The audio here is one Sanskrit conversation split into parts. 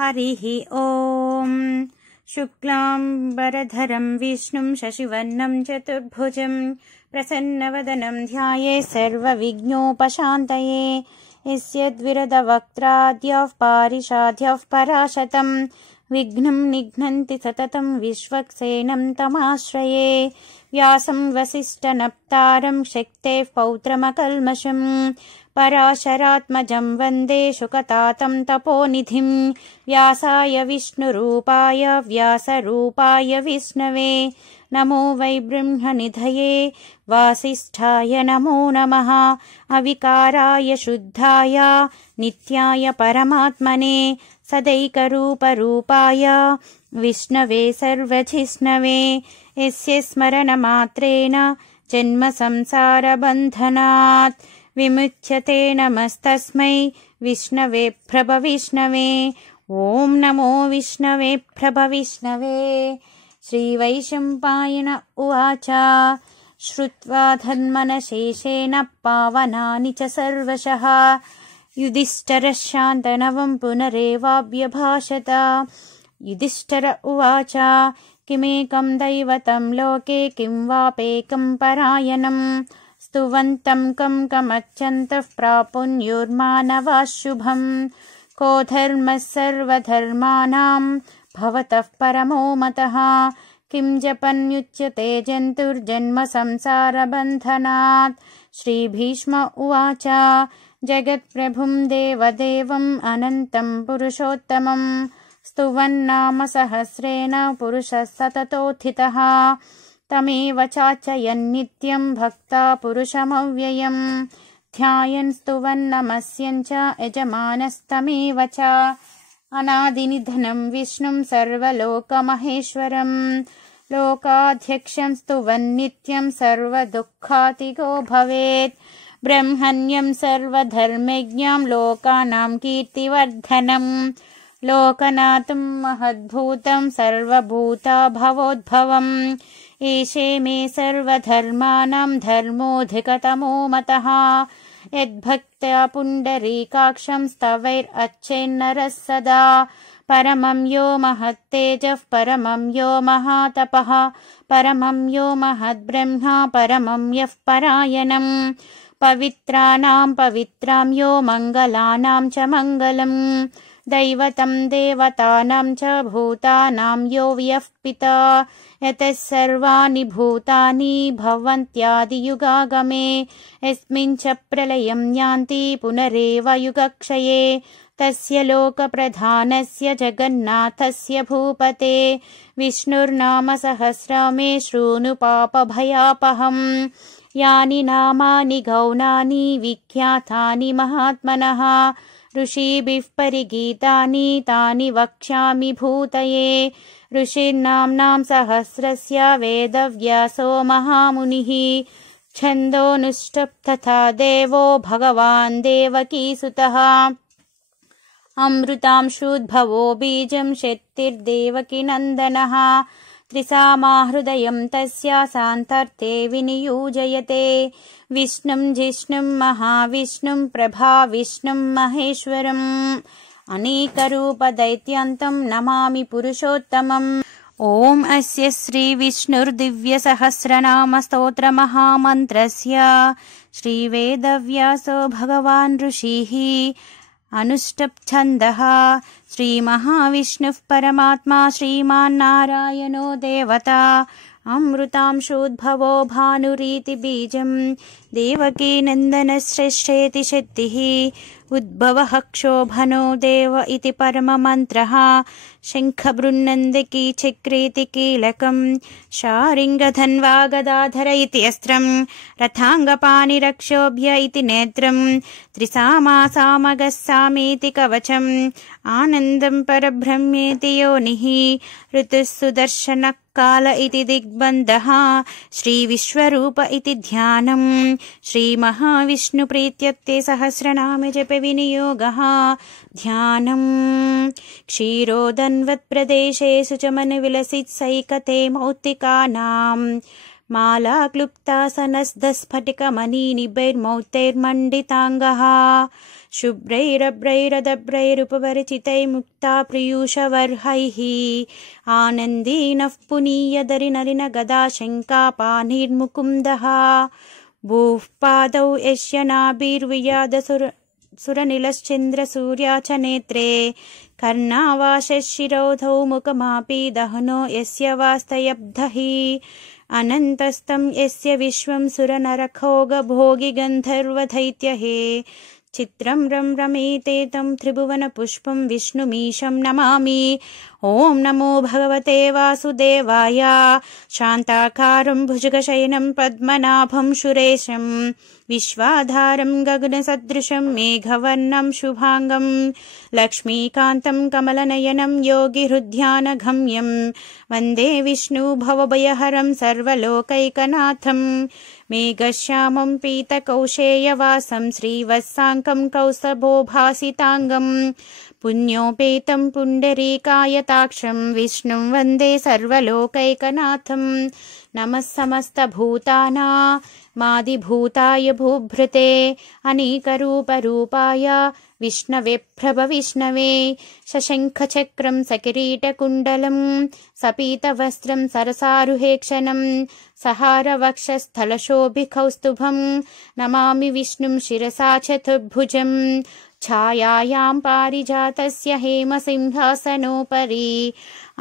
हरिः ॐ शुक्लाम्बरधरं विष्णुं शशिवर्णं चतुर्भुजं प्रसन्नवदनं ध्यायेत् सर्वविघ्नोपशान्तये। यस्य द्विरदवक्त्राद्यः पारिषाद्यः पराशतं विघ्नं निघ्नन्ति सततं विश्वक्सेनं तमाश्रये। व्यासं वसिष्ठनप्तारं शक्तेः पौत्रमकल्मषं पराशरात्मजं वन्दे शुकतातं तपोनिधिं। व्यासाय विष्णुरूपाय व्यासरूपाय विष्णवे नमो वै ब्रह्मनिधये वासिष्ठाय नमो नमः। अविकाराय शुद्धाय नित्याय परमात्मने सदैकरूपरूपाय विष्णवे सर्वजिष्णवे। यस्य स्मरणमात्रेण जन्मसंसारबन्धनात् विमुच्यते नमस्तस्मै विष्णवे प्रभविष्णवे। ॐ नमो विष्णवे प्रभविष्णवे। श्रीवैशम्पायन उवाच श्रुत्वा धन्मनशेषेण पावनानि च सर्वशः युधिष्ठिरः शान्तनवं पुनरेवाभ्यभाषत। युधिष्ठिर उवाच किमेकं दैवतं लोके किं वापेकं परायणं स्तुवन्तं कं कमर्चन्तः प्रापुन्युर्मानवाः शुभं। को धर्मः सर्वधर्माणां भवतः परमो मतः किं जपन्युच्यते जन्तुर्जन्म संसारबन्धनात्। श्रीभीष्म उवाच जगत्प्रभुं देवदेवम् अनन्तं पुरुषोत्तमं स्तुवन्नाम सहस्रेण पुरुषः सततोत्थितः। तमेव चार्चयन्नित्यं भक्ता पुरुषमव्ययम् ध्यायन् स्तुवन्नमस्यं च यजमानस्तमेव च। अनादिनिधनं विष्णुं सर्वलोकमहेश्वरं लोकाध्यक्षं स्तुवन्नित्यं सर्वदुःखातिगो भवेत्। ब्रह्मण्यं सर्वधर्मज्ञं लोकानां कीर्तिवर्धनं लोकनाथं महद्भूतं सर्वभूता भवोद्भवम्। एषे मे सर्वधर्माणां धर्मोऽधिकतमो मतः यद्भक्त्या पुण्डरीकाक्षं स्तवैरर्चेन्नरः सदा। परमं यो महत्तेजः परमं यो महातपः परमं यो महद्ब्रह्मा परमं यः परायणं। पवित्राणां पवित्रां यो मङ्गलानां च मङ्गलम् दैवतं देवतानां च भूतानां यो यः पिता यतः सर्वाणि भूतानि भवन्त्यादियुगागमे। यस्मिन् च प्रलयं यान्ति पुनरेव युगक्षये तस्य लोकप्रधानस्य जगन्नाथस्य भूपते विष्णुर्नाम सहस्रं मे शृणु पापभयापहम्। यानि नामानि गौणानि विख्यातानि महात्मनः ऋषिभिः परिगीतानि तानि वक्ष्यामि भूतये। ऋषिर्नाम्नां सहस्रस्य वेदव्यासो महामुनिः छन्दोनुष्टुप् तथा देवो भगवान् देवकीसुतः। अमृतांशुद्भवो बीजं शक्तिर्देवकीनन्दनः त्रिसामाहृदयं तस्य सान्तर्थे विनियोजयते। विष्णुं जिष्णुं महाविष्णुं प्रभाविष्णुं महेश्वरम् अनेकरूपदैत्यन्तं नमामि पुरुषोत्तमम्। ॐ अस्य श्रीविष्णुर्दिव्यसहस्रनामस्तोत्रमहामन्त्रस्य श्रीवेदव्यासो भगवान् ऋषिः अनुष्टुप् छन्दः। श्रीमहाविष्णुः परमात्मा श्रीमान्नारायणो देवता अमृतांशोद्भवो भानुरीति बीजं देवकीनन्दनश्रेष्ठेति शक्तिः उद्भवः क्षोभनो देव इति परममन्त्रः शङ्खबृन्नन्दकी चक्रेति कीलकं शारिङ्गधन्वा गदाधर इति अस्त्रं रथाङ्गपाणिरक्षोभ्य इति नेत्रं त्रिसामासामगः सामेति कवचम् आनन्दं परब्रह्मेति योनिः ऋतुः सुदर्शनः काल इति दिग्बन्धः श्रीविश्वरूप इति ध्यानं श्रीमहाविष्णुप्रीत्यर्थे सहस्रनाम जप विनियोगः ध्यानं। क्षीरोदन्वत्प्रदेशेषु च मनविलसितसैकते मौक्तिकानां माला क्लुप्तासनस्दस्फटिकमणिनिभैर्मौक्तैर्मण्डिताङ्गः शुभ्रैरभ्रैरदभ्रैरुपवरचितैर्मुक्ता प्रियूषवर्हैः आनन्दीनः पुनीयदरिनलिनगदाशङ्कापाणिर्मुकुन्दः भूः पादौ यस्य नाभिर्वियादसुरनिलश्चन्द्रसूर्या च नेत्रे कर्णावाशशिरोधौ मुखमापि दहनो यस्य वास्तयब्धः अनन्तस्तं यस्य विश्वं सुरनरखोगभोगिगन्धर्वदैत्यहे चित्रं रमेते तं त्रिभुवनपुष्पं विष्णुमीशं नमामि। ॐ नमो भगवते वासुदेवाय। शान्ताकारं भुजगशयनं पद्मनाभं सुरेशं विश्वाधारं गगनसदृशं मेघवर्णं शुभांगं लक्ष्मीकान्तं कमलनयनं योगिहृद्यानगम्यं वन्दे विष्णु भवभयहरं सर्वलोकैकनाथं मेघश्यामं पीतकौशेयवासं श्रीवत्साङ्कं कौस्तभोभासिताङ्गं पुण्योपेतं पुण्डरीकायताक्षं विष्णुं वन्दे सर्वलोकैकनाथं नमः समस्तभूतानामादिभूताय भूभृते अनीकरूपरूपाय विष्णवे प्रभविष्णवे शशङ्खचक्रं सकिरीटकुण्डलं सपीतवस्त्रं सरसारुहेक्षणं सहारवक्षस्थलशोभिकौस्तुभं नमामि विष्णुं शिरसा चतुर्भुजं छायायां पारिजातस्य हेमसिंहासनोपरि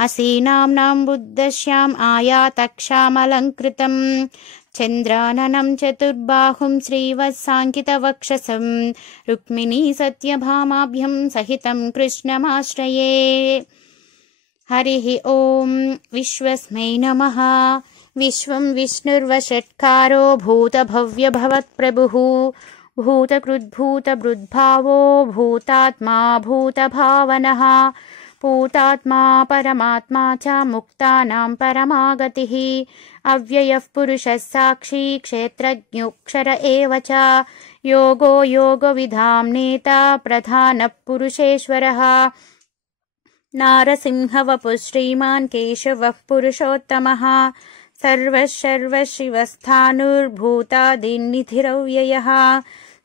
असीनाम्नां बुद्धश्याम् आयातक्षामलङ्कृतं चन्द्राननं चतुर्बाहुं श्रीवत्साङ्कितवक्षसं रुक्मिणी सत्यभामाभ्यं सहितं कृष्णमाश्रये। हरिः ॐ विश्वस्मै नमः। विश्वं विष्णुर्वषट्कारो भूतभव्यभवत्प्रभुः भूतकृद्भूतभृद्भावो भूतात्मा भूतभावनः भूतात्मा परमात्मा च मुक्तानां परमागतिः अव्ययः पुरुषः साक्षी क्षेत्रज्ञोऽक्षर एव च योगो योगविदां नेता प्रधानः पुरुषेश्वरः नारसिंहवपुः श्रीमान् केशवः पुरुषोत्तमः सर्वशिवस्थाणुर्भूतादिन्निधिरव्ययः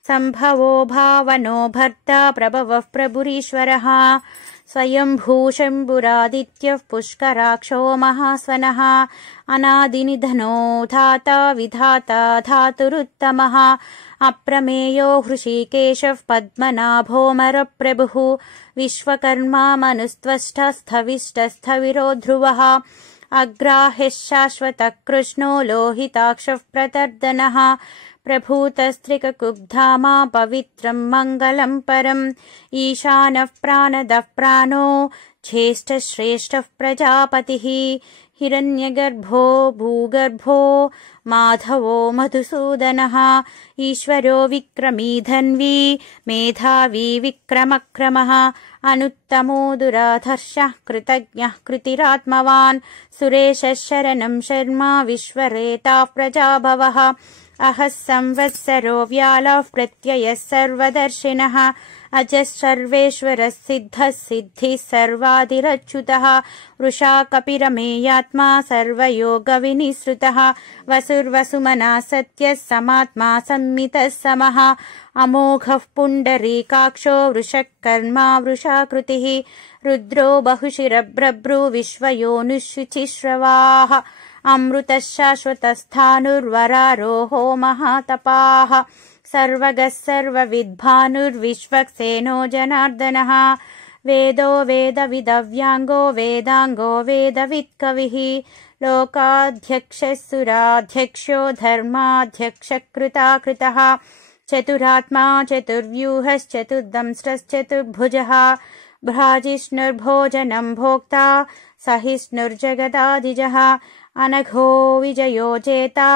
सम्भवो भावनो भर्ता प्रभवः प्रभुरीश्वरः स्वयंभूशम्भुरादित्यः पुष्कराक्षो महास्वनः अनादिनिधनो धाता विधाता धातुरुत्तमः अप्रमेयो हृषीकेशः पद्मनाभोऽमरप्रभुः विश्वकर्मा मनुस्त्वष्टस्थविष्टस्थविरो ध्रुवः अग्राह्यः शाश्वतः कृष्णो लोहिताक्षः प्रतर्दनः प्रभूतस्त्रिककुब्धामा पवित्रं मङ्गलं परम् ईशानः प्राणदः प्राणो ज्येष्ठश्रेष्ठः प्रजापतिः हिरण्यगर्भो भूगर्भो माधवो मधुसूदनः ईश्वरो विक्रमी धन्वी मेधावी विक्रमक्रमः अनुत्तमो दुराधर्षः कृतज्ञः कृतिरात्मवान् सुरेशः शरणं शर्मा विश्वरेताः प्रजाभवः अहः संवत्सरो व्यालः प्रत्ययः सर्वदर्शिनः अजः सर्वेश्वरः सिद्धः सिद्धिः सर्वादिरच्युतः वृषा कपिरमेयात्मा सर्वयोगविनिसृतः वसुर्वसुमना सत्यः समात्मा संमितः समः अमोघः पुण्डरीकाक्षो वृषकर्मा वृषाकृतिः रुद्रो बहुशिरभ्रभ्रू विश्वयोनिःशुचिश्रवाः अमृतः शाश्वतस्थाणुर्वरारोहो महातपाः सर्वगः सर्वविद्भानुर्विश्वक्सेनो जनार्दनः वेदो वेदविदव्याङ्गो वेदाङ्गो वेदवित्कविः लोकाध्यक्षः सुराध्यक्षो धर्माध्यक्षकृताकृतः चतुरात्मा चतुर्व्यूहश्चतुर्दंष्ट्रश्चतुर्भुजः भ्राजिष्णुर्भोजनं भोक्ता सहिष्णुर्जगदादिजः अनघो विजयो जेता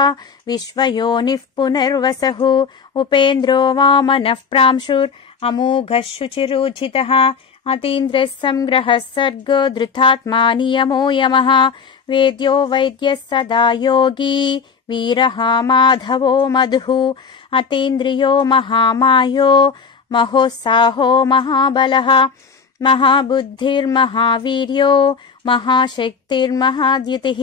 विश्वयोनिः पुनर्वसुः उपेन्द्रो वामनः प्रांशुरमोघः शुचिरूजितः अतीन्द्रः संग्रहः सर्गो धृतात्मा नियमो यमः वेद्यो वैद्यः सदा योगी वीरः माधवो मधुः अतीन्द्रियो महामायो महोत्साहो महाबलः महाबुद्धिर्महावीर्यो महाशक्तिर्महाद्युतिः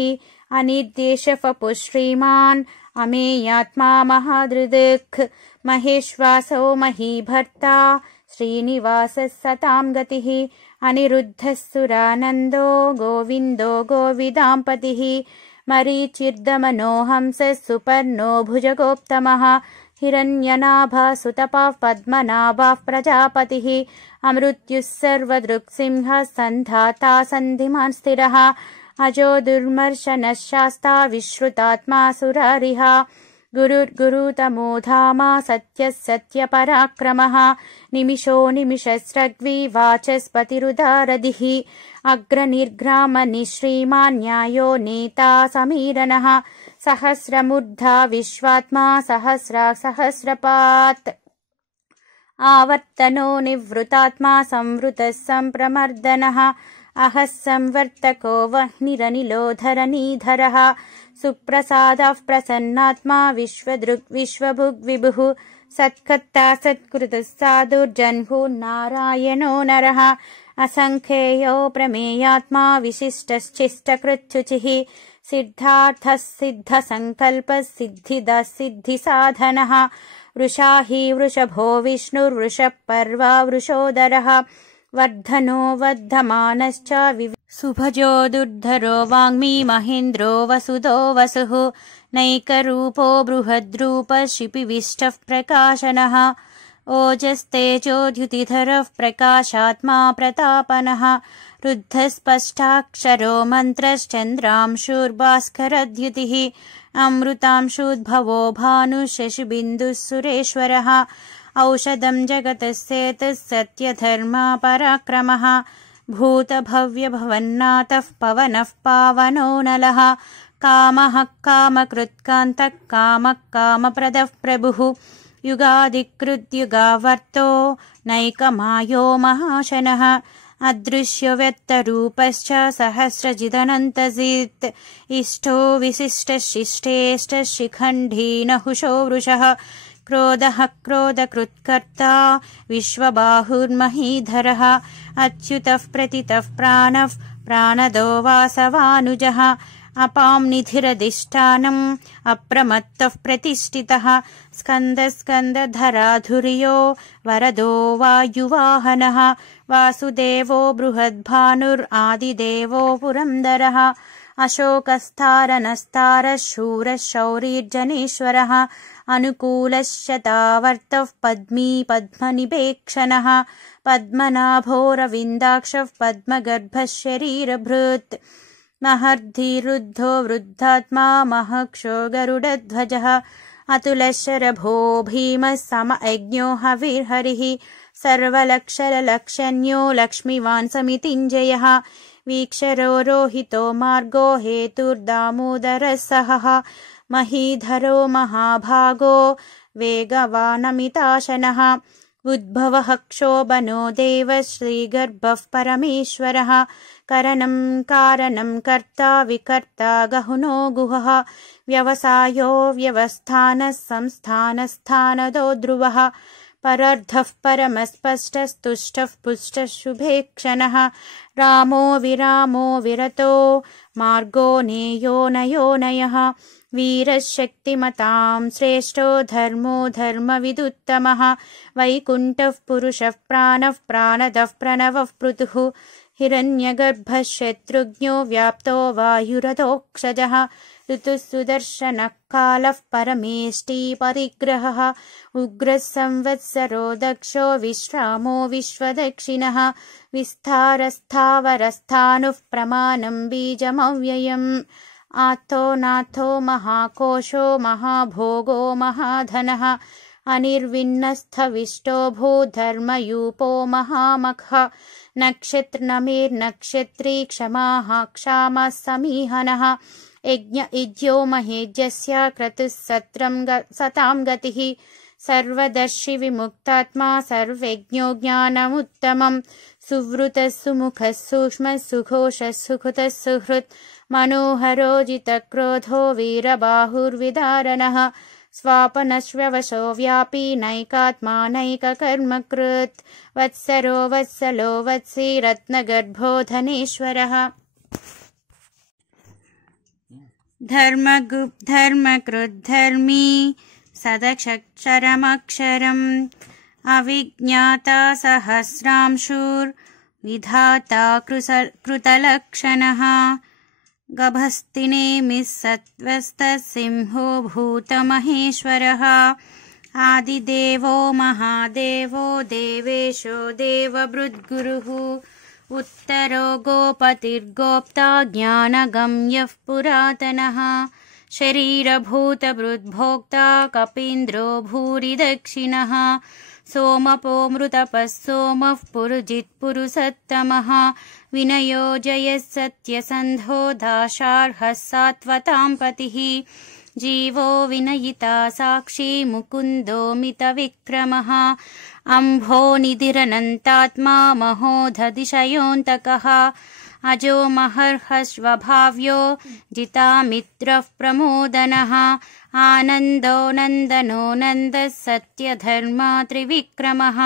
अनिर्देशवपुः श्रीमान् अमेयात्मा महादृदिक् महेश्वासो महीभर्ता श्रीनिवासः सतां गतिः अनिरुद्धः सुरानन्दो गोविन्दो गोविदाम्पतिः मरीचिर्दमनो हंसः सुपर्णो भुजगोत्तमः हिरण्यनाभः सुतपाः पद्मनाभः प्रजापतिः अमृत्युः सर्वदृक्सिंहः सन्धाता सन्धिमान् स्थिरः अजो दुर्मर्शनः शास्ता विश्रुतात्मा सुरारिः गुरुर्गुरुतमो धामा सत्यः सत्यपराक्रमः निमिषो निमिषस्रग्वी वाचस्पतिरुदारदिः अग्रनिर्ग्रामनिःश्रीमान् न्यायो नेता समीरणः सहस्रमूर्धा विश्वात्मा सहस्रपात् आवर्तनो निवृतात्मा संवृतः सम्प्रमर्दनः अहः संवर्तको वह्निरनिलोधरनीधरः सुप्रसादः प्रसन्नात्मा विश्वदृक् विश्वभुग् विभुः सत्कर्ता सत्कृतः साधुर्जह्नुर्नारायणो नरः असङ्ख्येयो प्रमेयात्मा विशिष्टश्चिष्टकृच्छुचिः सिद्धार्थः सिद्धसङ्कल्पः सिद्धिदः सिद्धिसाधनः वृषा हि वृषभो विष्णुर्वृषपर्वा वृषोदरः वर्धनो वर्धमानश्च सुभजो दुर्धरो वाङ्मी महेन्द्रो वसुदो वसुः नैकरूपो बृहद्रूपः शिपिविष्टः प्रकाशनः ओजस्तेजोद्युतिधरः प्रकाशात्मा प्रतापनः रुद्धस्पष्टाक्षरो मन्त्रश्चन्द्रांशुर्भास्करद्युतिः अमृतांशुद्भवो भानुः शशिबिन्दुः सुरेश्वरः औषधं जगतस्येतः सत्यधर्मा पराक्रमः भूतभव्यभवन्नाथः पवनः पावनो नलः कामः कामकृत्कान्तः कामः कामप्रदः प्रभुः युगादिकृद्युगावर्तो नैकमायो महाशनः अदृश्यव्यक्तरूपश्च सहस्रजिदनन्तजित् इष्टो विशिष्टशिष्टेष्टः शिखण्डी नहुषो वृषः क्रोधः क्रोधकृत्कर्ता विश्वबाहुर्महीधरः अच्युतः प्रतितः प्राणः प्राणदो वासवानुजः अपां निधिरधिष्ठानम् अप्रमत्तः प्रतिष्ठितः स्कन्दस्कन्दधराधुर्यो वरदो वायुवाहनः वासुदेवो बृहद्भानुरादिदेवो पुरन्दरः अशोकस्तारनस्तारः शूरः शौरीर्जनेश्वरः अनुकूलः शतावर्तः पद्मी पद्मनिपेक्षणः पद्मनाभोरविन्दाक्षः पद्मगर्भः शरीरभृत् महर्धिरुद्धो वृद्धात्मा महक्षो गरुडध्वजः अतुलशरभो भीमः समयज्ञो हविर्हरिः सर्वलक्षरलक्षण्यो लक्ष्मीवान् समितिञ्जयः वीक्षरो रोहितो मार्गो हेतुर्दामोदरः सहः महीधरो महाभागो वेगवानमिताशनः उद्भवः क्षोभनो देवः श्रीगर्भः परमेश्वरः करणं कारणं कर्ता विकर्ता गहुनो गुहः व्यवसायो व्यवस्थानः संस्थानस्थानदो ध्रुवः परर्धः परमस्पष्टस्तुष्टः पुष्टः शुभेक्षणः रामो विरामो विरतो मार्गो नेयो नयो नयः वीरः शक्तिमतां श्रेष्ठो धर्मो धर्मविदुत्तमः वैकुण्ठः पुरुषः प्राणः प्राणदः प्रणवः पृथुः हिरण्यगर्भः शत्रुघ्नो व्याप्तो वायुरथोक्षजः ऋतुः सुदर्शनः कालः परमेष्टि परिग्रहः उग्रः संवत्सरो दक्षो विश्रामो विश्वदक्षिणः विस्तारस्थावरस्थाणुः प्रमाणं बीजमव्ययम् आतो नाथो महाकोशो महाभोगो महाधनः अनिर्विन्नस्थविष्टो भूधर्मयूपो महामखः नक्षत्रनमेर्नक्षत्री क्षमाः क्षामः समीहनः यज्ञ इज्यो महेज्यस्य क्रतुः सतां गतिः सर्वदर्शि विमुक्तात्मा सर्वज्ञो ज्ञानमुत्तमम् सुवृतः सुमुखः सूक्ष्मः सुघोषः सुकृतः सुहृत् मनोहरो जितक्रोधो वीरबाहुर्विदारणः स्वापनश्ववशो व्यापी नैकात्मा नैककर्मकृत् वत्सरो वत्सलो वत्सी रत्नगर्भो धनेश्वरः धर्मकृद्धर्मी सदक्षरमक्षरम् अविज्ञाता सहस्रांशुर्विधाता कृतलक्षणः गभस्तिनेमिः सत्त्वस्तसिंहो भूतमहेश्वरः आदिदेवो महादेवो देवेशो देवभृद्गुरुः उत्तरो गोपतिर्गोप्ता ज्ञानगम्यः पुरातनः शरीरभूतभृद्भोक्ता कपीन्द्रो भूरि दक्षिणः सोमपोमृतपः सोमः पुरुजित्पुरुषोत्तमः विनयो जयः सत्यसन्धो दाशार्हः सात्वतां पतिः जीवो विनयिता साक्षी मुकुन्दो मितविक्रमः अम्भो निधिरनन्तात्मा महोदधिशयोऽन्तकः अजो महर्हस्वभाव्यो जितामित्रः प्रमोदनः आनन्दो नन्दनो नन्दः सत्यधर्मा त्रिविक्रमः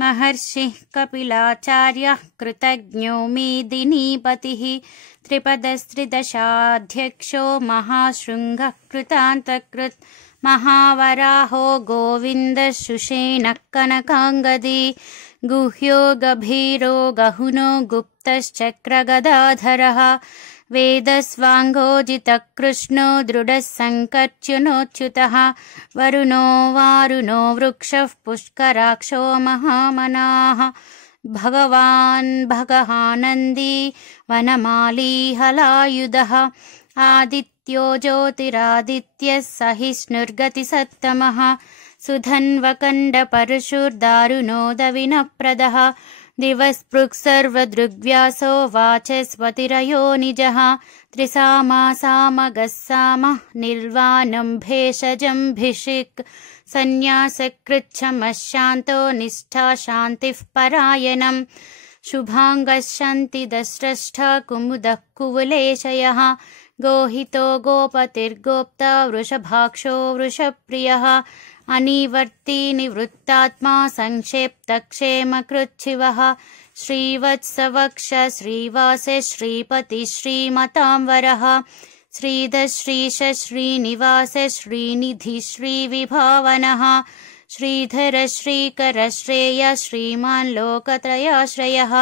महर्षिः कपिलाचार्यः कृतज्ञो मेदिनीपतिः त्रिपदस्त्रिदशाध्यक्षो महाशृङ्गः कृतान्तकृत् महावराहो गोविन्दः शुशेनः कनकाङ्गदी गुह्यो गभीरो गहुनो गुप्तश्चक्रगदाधरः वेदस्वाङ्गोजितः कृष्णो दृढः सङ्कर्च्युनोच्युतः वरुणो वारुणो वृक्षः पुष्कराक्षो महामनाः भगवान् भगहानन्दी वनमाली हलायुधः आदित्यो ज्योतिरादित्यः सहिष्णुर्गतिसत्तमः सुधन्वकण्डपरशुर्दारुणो दविनप्रदः दिवस्पृक्सर्वदृग्व्यासो वाचस्पतिरयो निजः त्रिसामा सामगः सामः निर्वाणं भेषजम्भिषिक् सन्न्यासकृच्छमः शान्तो निष्ठा शान्तिः परायणम् शुभाङ्गः शान्तिदस्रष्टा कुमुदः कुवलेशयः गोहितो गोपतिर्गोप्ता वृषभाक्षो वृषप्रियः अनिवर्ती निवृत्तात्मा संक्षेप्तक्षेमकृच्छिवः श्रीवत्सवक्ष श्रीवासे श्रीपति श्रीमतांवरः श्रीधर श्रीश श्रीनिवास श्रीनिधि श्रीविभावनः श्रीधर श्रीकर श्रेय श्रीमान् लोकत्रयाश्रयः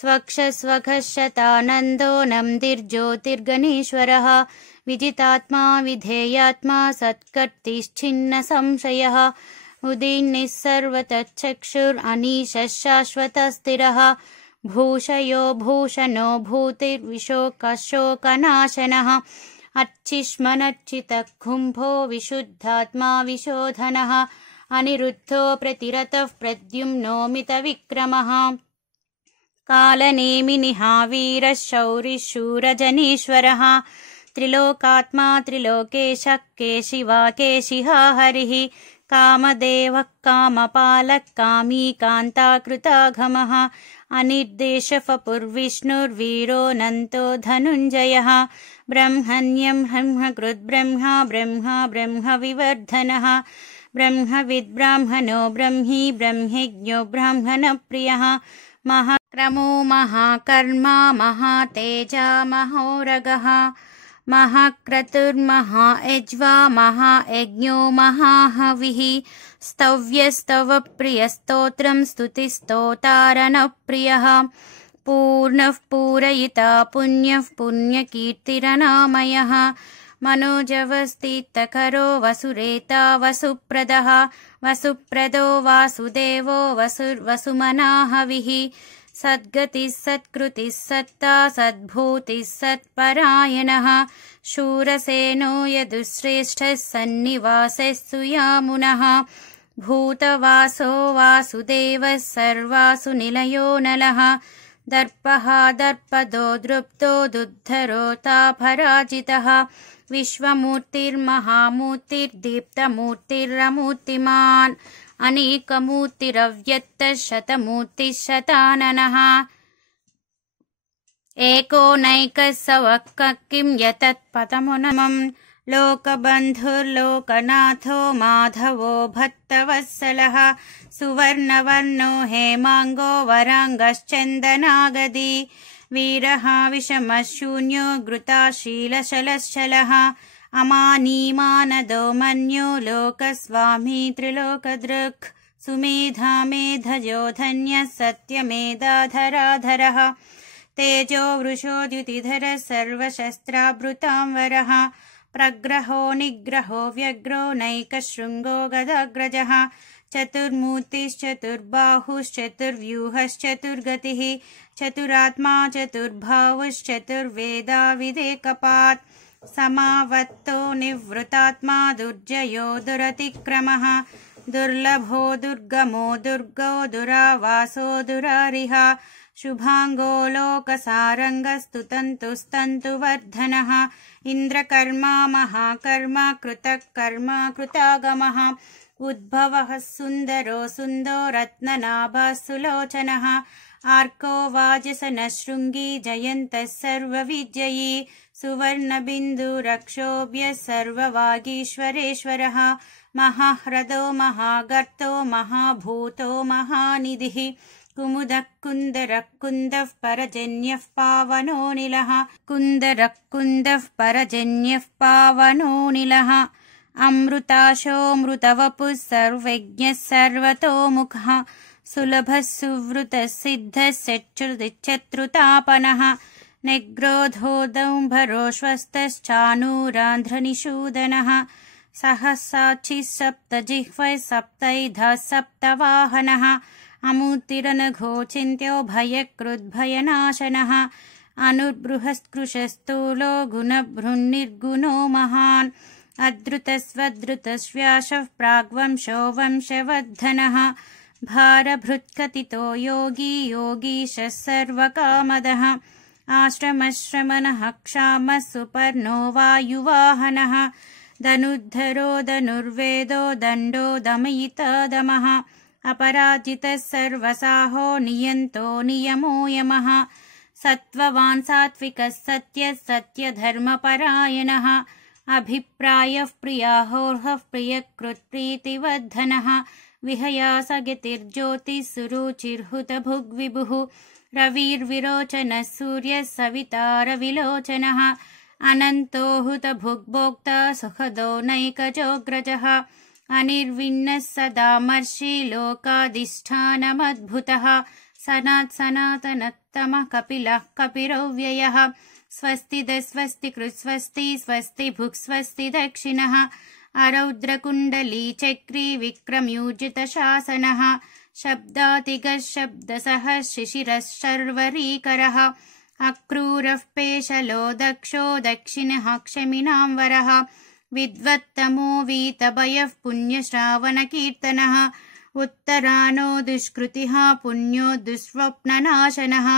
स्वक्ष स्वघशतानन्दो नन्दिर्ज्योतिर्गणेश्वरः विजितात्मा विधेयात्मा सत्कर्तिश्छिन्न संशयः उदीर्णिः सर्वतच्चक्षुरनीशः शाश्वतस्थिरः भूषयो भूषणो भूतिर्विशोकशोकनाशनः अर्चिष्मनर्चितः कुम्भो विशुद्धात्मा विशोधनः अनिरुद्धो प्रतिरतः प्रद्युम्नो मितविक्रमः कालनेमिनिहावीरः शौरिशूरजनीश्वरः त्रिलोकात्मा त्रिलोकेशः केशिवा केशिहा हरिः कामदेवः कामपालः कामी कान्ताकृताघमः अनिर्देशफपुर्विष्णुर्वीरोऽनन्तो धनुञ्जयः ब्रह्मण्यं ब्रह्मकृद्ब्रह्मा ब्रह्मा ब्रह्मविवर्धनः ब्रह्मविद्ब्राह्मणो ब्रह्मी ब्रह्मज्ञो ब्राह्मणप्रियः महाक्रमो महाकर्मा महातेजा महोरगः महाक्रतुर्महायज्वा महायज्ञो महाहविः स्तव्यस्तवप्रियस्तोत्रं स्तुतिस्तोतारणप्रियः पूर्णः पूरयिता पुण्यः पुण्यकीर्तिरनामयः मनोजवस्तीर्थकरो वसुरेता वसुप्रदः वसुप्रदो वासुदेवो वसुमनाहविः सद्गतिः सत्कृतिः सत्ता सद्भूतिः सत्परायणः शूरसेनो यदुश्रेष्ठः सन्निवासः सुयामुनः भूतवासो वासुदेवः सर्वासु निलयो नलः दर्पः दर्पदो दृप्तो दुद्धरो तापराजितः विश्वमूर्तिर्महामूर्तिर्दीप्तमूर्तिरमूर्तिमान् अनेकमूर्तिरव्यक्तः शतमूर्तिः शताननः एको नैकः सवक्कः किं यतत्पदमुनमम् लोकबन्धुर्लोकनाथो माधवो भक्तवत्सलः सुवर्णवर्णो हेमाङ्गो वराङ्गश्चन्दनागदी वीरः विषमशून्यो घृताशीलशलश्चलः अमानीमानदो मन्यो लोकस्वामी त्रिलोकदृक् सुमेधा मेधजो धन्यः सत्यमेधाधराधरः तेजो वृषोद्युतिधरः सर्वशस्त्राभृतांवरः प्रग्रहो निग्रहो व्यग्रो नैकशृङ्गो गदाग्रजः चतुर्मूर्तिश्चतुर्बाहुश्चतुर्व्यूहश्चतुर्गतिः चतुरात्मा चतुर्भावश्चतुर्वेदाविदेकपात् समावत्तो निवृतात्मा दुर्जयो दुरतिक्रमः दुर्लभो दुर्गमो दुर्गो दुरावासो दुरारिः शुभांगो लोकसारंगस्तुतन्तुस्तन्तुवर्धनः इन्द्रकर्मा महाकर्मा कृतकर्मा कृतागमः उद्भवः सुन्दरो सुन्दो रत्ननाभः सुलोचनः आर्को वाजसनशृङ्गी जयन्तः सर्वविजयी सुवर्णबिन्दुरक्षोभ्यः सर्ववागीश्वरेश्वरः महाह्रदो महागर्तो महाभूतो महानिधिः कुमुदः कुन्दरः कुन्दः परजन्यः पावनोऽनिलः कुन्दरः कुन्दः परजन्यः पावनोऽनिलः अमृताशोऽमृतवपुः सर्वज्ञः सर्वतोमुखः सुलभः सुवृतः सिद्धः चतुर्तापनः निग्रोधोदंभरोश्वस्तश्चानूरान्ध्रनिषूदनः सहसाक्षिः सप्तजिह्वः सप्तैधः सप्तवाहनः अमुतिरनघोचिन्त्यो भयकृद्भयनाशनः अनुर्बृहस्कृशस्तूलो गुणभृन्निर्गुणो महान् अद्रुतस्वद्रुतश्व्याशः प्राग्वंशो वंशवर्धनः भारभृत्कथितो योगी योगीशः सर्वकामदः आश्रमश्रमणः क्षामः सुपर्णो वायुवाहनः धनुर्धरो धनुर्वेदो दण्डो दमयिता दमः अपराजितः सर्वसाहो नियन्तो नियमो यमः सत्त्ववान् सात्विकः सत्यः सत्यधर्मपरायणः अभिप्रायः प्रियाहोर्हः प्रियकृत्प्रीतिवर्धनः विहयासगतिर्ज्योतिः सुरुचिर्हुतभुग्विभुः रविर्विरोचनः सूर्यः सविता रविलोचनः अनन्तो हुतभुग्भोक्ता सुखदो नैकजोऽग्रजः अनिर्विण्णः सदामर्षि लोकाधिष्ठानमद्भुतः सनातनोत्तमः कपिलः कपिरव्ययः स्वस्ति कृस्वस्ति स्वस्ति भुक् स्वस्ति दक्षिणः अरौद्रकुण्डली चक्री विक्रम्यूजितशासनः शब्दातिगः शब्दसः शिशिरः शर्वरीकरः अक्रूरः पेशलो दक्षो दक्षिणः क्षमिनांवरः विद्वत्तमो वीतभयः पुण्यश्रावणकीर्तनः उत्तरानो दुष्कृतिः पुण्यो दुःस्वप्ननाशनः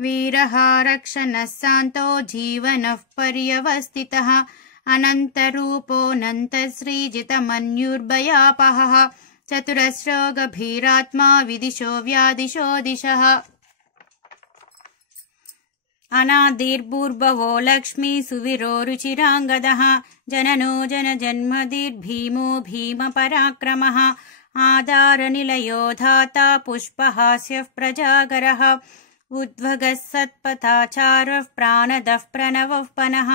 वीरः रक्षणः शान्तो जीवनः पर्यवस्थितः अनन्तरूपोऽनन्तश्रीजितमन्युर्भयापहः चतुरस्रो गभीरात्मा विदिशो व्यादिशो दिशः अनादिर्भूर्भवो लक्ष्मी सुवीरो रुचिराङ्गदः जननो जनजन्मदिर्भीमो भीमपराक्रमः आधारनिलयो धाता पुष्पहास्यः प्रजागरः उद्भगः सत्पथाचारः प्राणदः प्रणवः पनः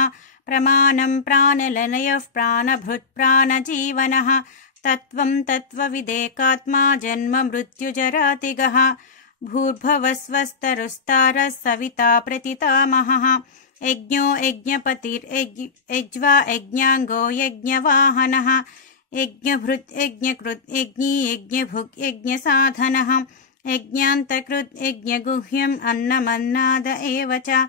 प्रमाणं प्राणलनयः प्राणभृत् प्राणजीवनः तत्त्वं तत्त्वविदेकात्मा जन्म मृत्युजरातिगः भूर्भवस्वस्तरुस्तारः सविता प्रतितामहः यज्ञो यज्ञपतिर्यज्वा यज्ञाङ्गो यज्ञवाहनः यज्ञभृत् यज्ञकृत् यज्ञी यज्ञभुक् यज्ञसाधनः यज्ञान्तकृत् यज्ञगुह्यम् अन्नमन्नाद एव च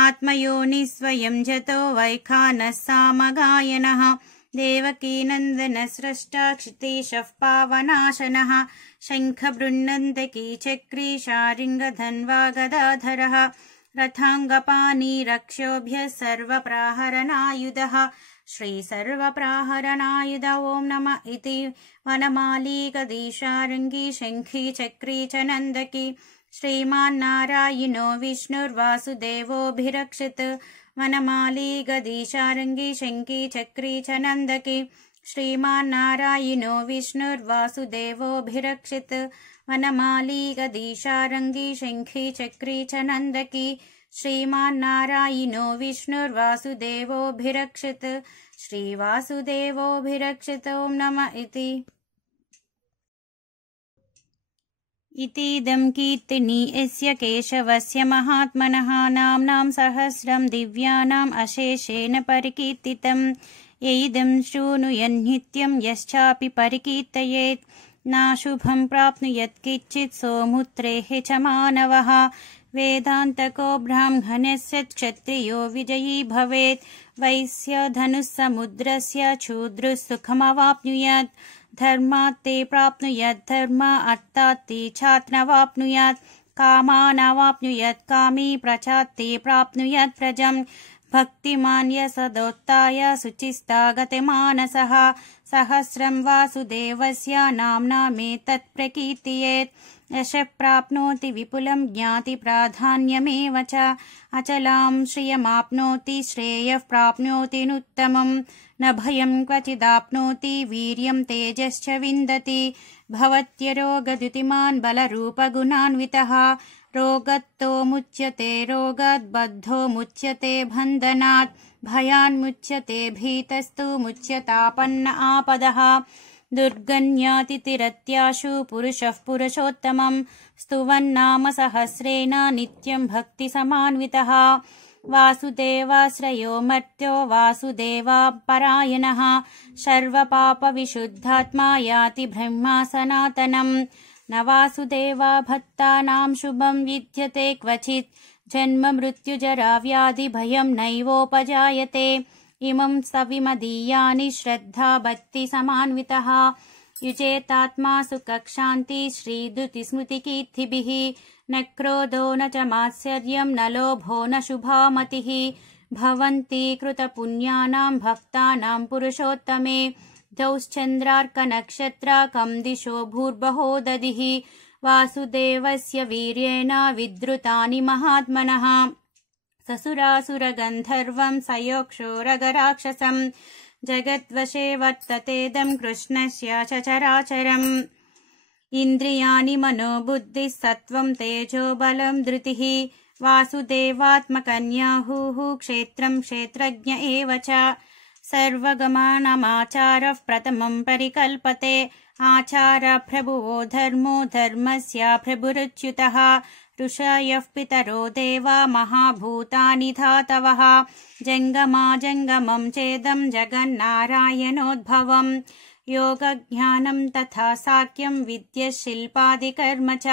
आत्मयोनि स्वयं जतो वैखानः सामगायनः देवकीनन्दनः स्रष्टा क्षितीशः पावनाशनः शङ्खबृन्नन्दकी चक्री शारिङ्गधन्वा गदाधरः रथाङ्गपाणि रक्षोभ्यः सर्वप्राहरणायुधः श्रीसर्वप्राहरणायुध ॐ नमः इति वनमाली गदीशारङ्गी शङ्खी चक्री च नन्दकी श्रीमान्नारायणो विष्णुर्वासुदेवोऽभिरक्षित् वनमाली गदीशारङ्गी शङ्खी चक्री च नन्दकी श्रीमान्नारायणो विष्णुर्वासुदेवोऽभिरक्षित् वनमाली गदीशारङ्गी शङ्खी चक्री च नन्दकी श्रीमान्नारायणो विष्णुर्वासुदेवोऽभिरक्षित श्रीवासुदेवोऽभिरक्षित ॐ नमः इतीदं कीर्तिनी यस्य केशवस्य महात्मनः नाम्नां सहस्रं दिव्यानाम् अशेषेण परिकीर्तितं यैदं शृणुयन्नित्यं यश्चापि परिकीर्तयेत् नाशुभं प्राप्नुयात् किञ्चित् सोमुत्रेः च मानवः वेदान्तको ब्राह्मणस्य क्षत्रियो विजयी भवेत् वैश्य धनुस्समुद्रस्य शूद्रः सुखमवाप्नुयात् धर्मात्ते प्राप्नुयात् धर्म अर्थात्ते छात्रमवाप्नुयात् कामानवाप्नुयात् कामी प्रचात्ते प्राप्नुयात् प्रजं भक्तिमान् सदोत्ताय शुचिस्तागतमानसः सहस्रं वासुदेवस्य नाम्नामेतत् प्रकीर्तयेत् यशः प्राप्नोति विपुलं ज्ञाति प्राधान्यमेव च अचलां श्रियमाप्नोति श्रेयः प्राप्नोति नुत्तमं न भयं क्वचिदाप्नोति वीर्यं तेजश्च विन्दति भवत्यरोगद्युतिमान् बलरूपगुणान्वितः रोगत्तो मुच्यते रोगाद्बद्धो मुच्यते बन्धनात् भयान्मुच्यते भीतस्तु मुच्यतापन्न आपदः दुर्गन्यातितिरत्याशु पुरुषः पुरुषोत्तमं स्तुवन्नाम सहस्रेण नित्यं भक्तिसमान्वितः वासुदेवाश्रयो मर्त्यो वासुदेवापरायणः सर्वपापविशुद्धात्मा याति ब्रह्मा सनातनं न वासुदेवा भक्तानां शुभं विद्यते क्वचित् जन्म मृत्युजरा व्याधि भयं नैवोपजायते इमं सविमदीयानि श्रद्धा भक्ति समान्वितः युजेतात्मा सुखशान्ति श्रीधृतिस्मृतिकीर्तिभिः न क्रोधो न च मात्सर्यं न लोभो न शुभा मतिः भवन्ति कृतपुण्यानां भक्तानां पुरुषोत्तमे द्यौश्चन्द्रार्कनक्षत्राकं दिशो भूर्भुवो दधिः वासुदेवस्य वीर्येण विद्रुतानि महात्मनः ससुरासुरगन्धर्वं सयोक्षोरगराक्षसं जगद्वशे वर्ततेदं कृष्णस्य चराचरम् इन्द्रियाणि मनोबुद्धिः सत्त्वं तेजो बलं धृतिः वासुदेवात्मकन्याहुः क्षेत्रं क्षेत्रज्ञ एव च सर्वगमनमाचारः प्रथमं परिकल्पते आचार प्रभुवो धर्मो धर्मस्य प्रभुरुच्युतः ऋषयः पितरो देवा महाभूतानि धातवः जङ्गमा जङ्गमं चेदं जगन्नारायणोद्भवम् योगज्ञानं तथा साख्यं विद्यशिल्पादिकर्म च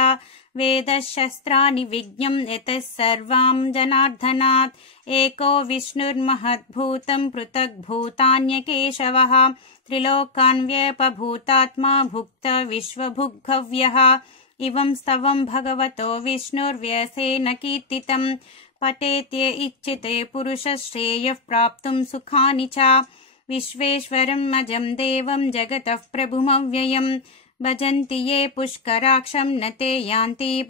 वेदशस्त्राणि विज्ञं यतः सर्वां जनार्दनात् एको विष्णुर्महद्भूतं पृथग्भूतान्यकेशवः त्रिलोकान् व्यपभूतात्मा भुक्त विश्वभुग्भव्यः इवं स्तवं भगवतो विष्णुर्व्यसेन कीर्तितं पठेत्य इच्छिते पुरुषश्रेयः प्राप्तुं सुखानि च विश्वेश्वरं मजं देवं जगतः प्रभुमव्ययं भजन्ति ये पुष्कराक्षं न ते यान्ति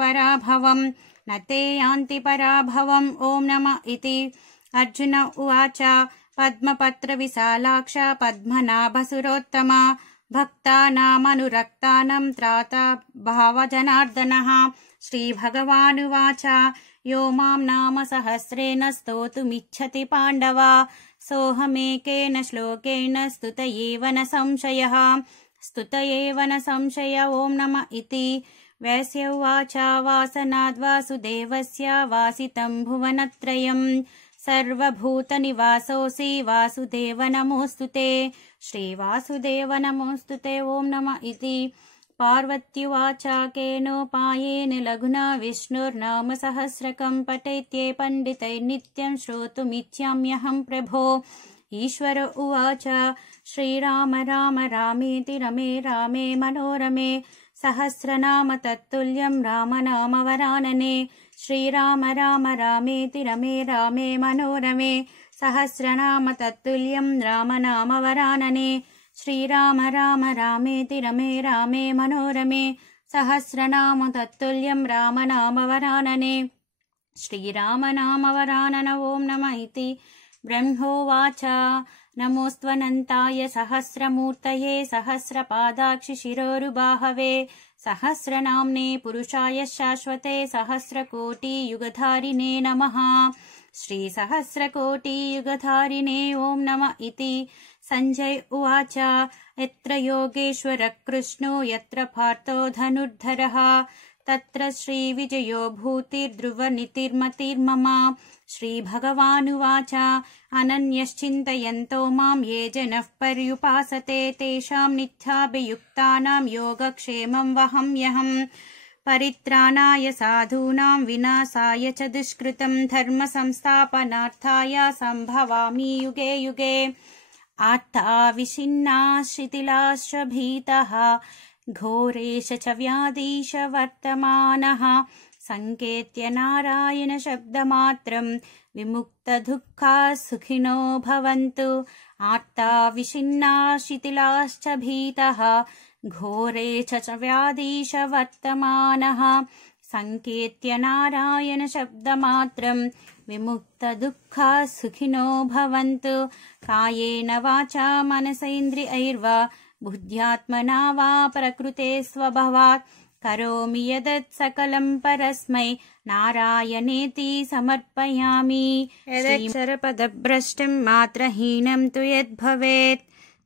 पराभवम् ॐ नमः इति अर्जुन उवाच पद्मपत्रविशालाक्ष पद्मनाभसुरोत्तमा भक्तानामनुरक्तानां त्राता भावजनार्दनः श्रीभगवानुवाच यो मां नाम सहस्रेण स्तोतुमिच्छति पाण्डव सोऽहमेकेन श्लोकेन स्तुत एव न संशयः ॐ नमः इति वैश्य उवाच वासनाद्वासुदेवस्य वासितं भुवनत्रयं सर्वभूतनिवासोऽसि वासुदेव नमोऽस्तुते श्रीवासुदेव नमोऽस्तुते ॐ नमः इति पार्वत्युवाच केनोपायेन लघुना विष्णुर्नाम सहस्रकं पठेत्ये पण्डितैर्नित्यं श्रोतुमिच्छाम्यहं प्रभो ईश्वर उवाच श्रीराम राम रामेति रमे रामे मनोरमे सहस्रनाम तत्तुल्यं रामनाम वरानने श्रीराम राम रामेति रमे रामे मनोरमे सहस्रनाम तत्तुल्यं रामनाम वरानने श्रीराम राम रामेति रमे रामे मनोरमे सहस्रनाम तत्तुल्यं रामनाम वरानने श्रीराम नाम वरानन ॐ नमः इति ब्रह्मोवाच नमोऽस्त्वनन्ताय सहस्रमूर्तये सहस्रपादाक्षि शिरोरुबाहवे सहस्रनाम्ने पुरुषाय शाश्वते सहस्रकोटियुगधारिणे नमः। श्रीसहस्रकोटियुगधारिणे ॐ नमः इति। संजय उवाच यत्र योगेश्वरः कृष्णो यत्र पार्थो धनुर्धरः तत्र श्रीविजयो भूतिर्ध्रुवनीतिर्मतिर्मम। श्रीभगवानुवाच अनन्यश्चिन्तयन्तो मां ये जनः पर्युपासते तेषां नित्याभियुक्तानां योगक्षेमं वहाम्यहम्। परित्राणाय साधूनां विनाशाय च दुष्कृतं धर्म संस्थापनार्थाय सम्भवामि युगे युगे। आर्ता विषिन्नाः शिथिलाश्च भीतः घोरेश च व्याधीश वर्तमानः संकेत्य नारायण शब्दमात्रं विमुक्तदुःखाः सुखिनो भवन्तु। आर्ता विषिन्नाः शिथिलाश्च भीतः घोरेश च व्याधीश वर्तमानः संकेत्य नारायण शब्दमात्रं विमुक्तदुःखाः सुखिनो भवन्तु। कायेन वाचा मनसेन्द्रियैर्वा बुद्ध्यात्मना वा प्रकृते स्वभावात् करोमि यदत् सकलं परस्मै नारायणेति समर्पयामि। यदक्षरपदभ्रष्टं मात्रहीनं तु यद्भवेत्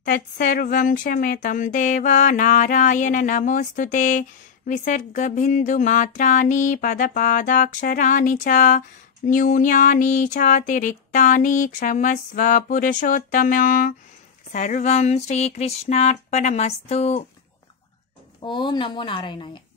तत्सर्वं क्षम्यतां देवा नारायण नमोऽस्तु ते। विसर्गबिन्दुमात्राणि पदपादाक्षराणि च न्यूनानि चातिरिक्तानि क्षमस्व पुरुषोत्तम। सर्वं श्रीकृष्णार्पणमस्तु। ओम नमो नारायणाय।